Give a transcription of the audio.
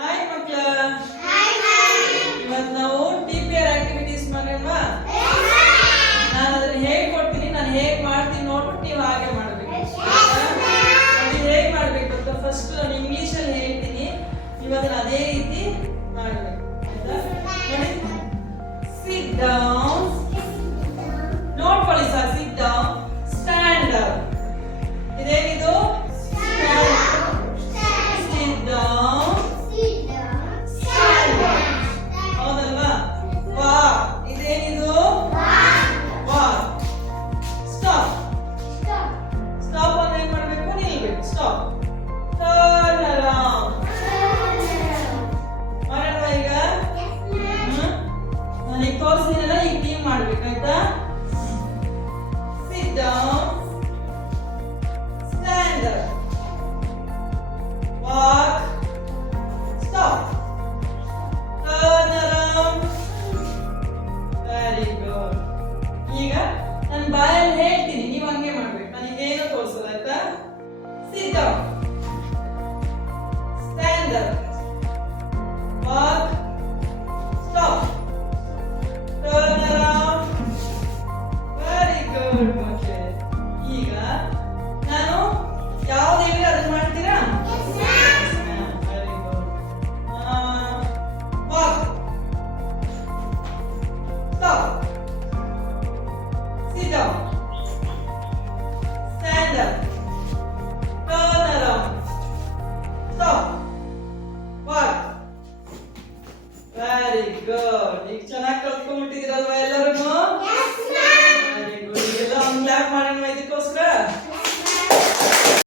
ಹಾಯ್ ಮಕ್ಕಳ. ಇವತ್ತು ನಾವು ಟಿಪಿಆರ್ ಆಕ್ಟಿವಿಟೀಸ್ ಮಾಡೋಣವಾ? ನಾನು ಅದನ್ನ ಹೇಗೆ ಕೊಡ್ತೀನಿ, ನಾನು ಹೇಗೆ ಮಾಡ್ತೀನಿ ನೋಡ್ಬಿಟ್ಟು ನೀವು ಹಾಗೆ ಮಾಡಬೇಕು. ಅದು ಹೇಗೆ ಮಾಡಬೇಕು ಅಂತ ಫಸ್ಟ್ ನಾನು ಇಂಗ್ಲಿಷಲ್ಲಿ ಹೇಳ್ತೀನಿ, ನೀವು ಅದನ್ನ ಅದೇ ರೀತಿ ಮಾಡಬೇಕು. ನೋಡಿ, ಸಿಟ್ ಡೌನ್, ನೋಡ್ಕೊಳ್ಳಿ sir. Sit down, stand up. ಇದೇನಿದು? ಸಿಟ್ ಡೌನ್, ಹೌದಲ್ವಾ? ವಾಕ್. ಇದೇನಿದು? ವಾಕ್. ಸ್ಟಾಪ್. ಸ್ಟಾಪ್ ಅಂದ್ರೆ ಏನ್ ಮಾಡ್ಬೇಕು? ನಿಲ್ಬೇಕು. ಸ್ಟಾಪ್. Turn around. ಮಾಡೋಣ ಈಗ? ನಾನು ಈಗ ತೋರಿಸಿದ್ನಲ್ಲ, ಈಗ ನೀವು ಮಾಡ್ಬೇಕು ಆಯ್ತಾ? Sit down, stand up, walk, stop, turn around. Very good. ಈಗ ನಾನು ಬಾಯಲ್ಲಿ ಹೇಳ್ತೀನಿ, ನೀವು ಹಂಗೆ ಮಾಡ್ಬೇಕು. ನನಗೆ ಏನೋ ತೋರಿಸೋದು ಆಯ್ತಾ? Sit down, stand up,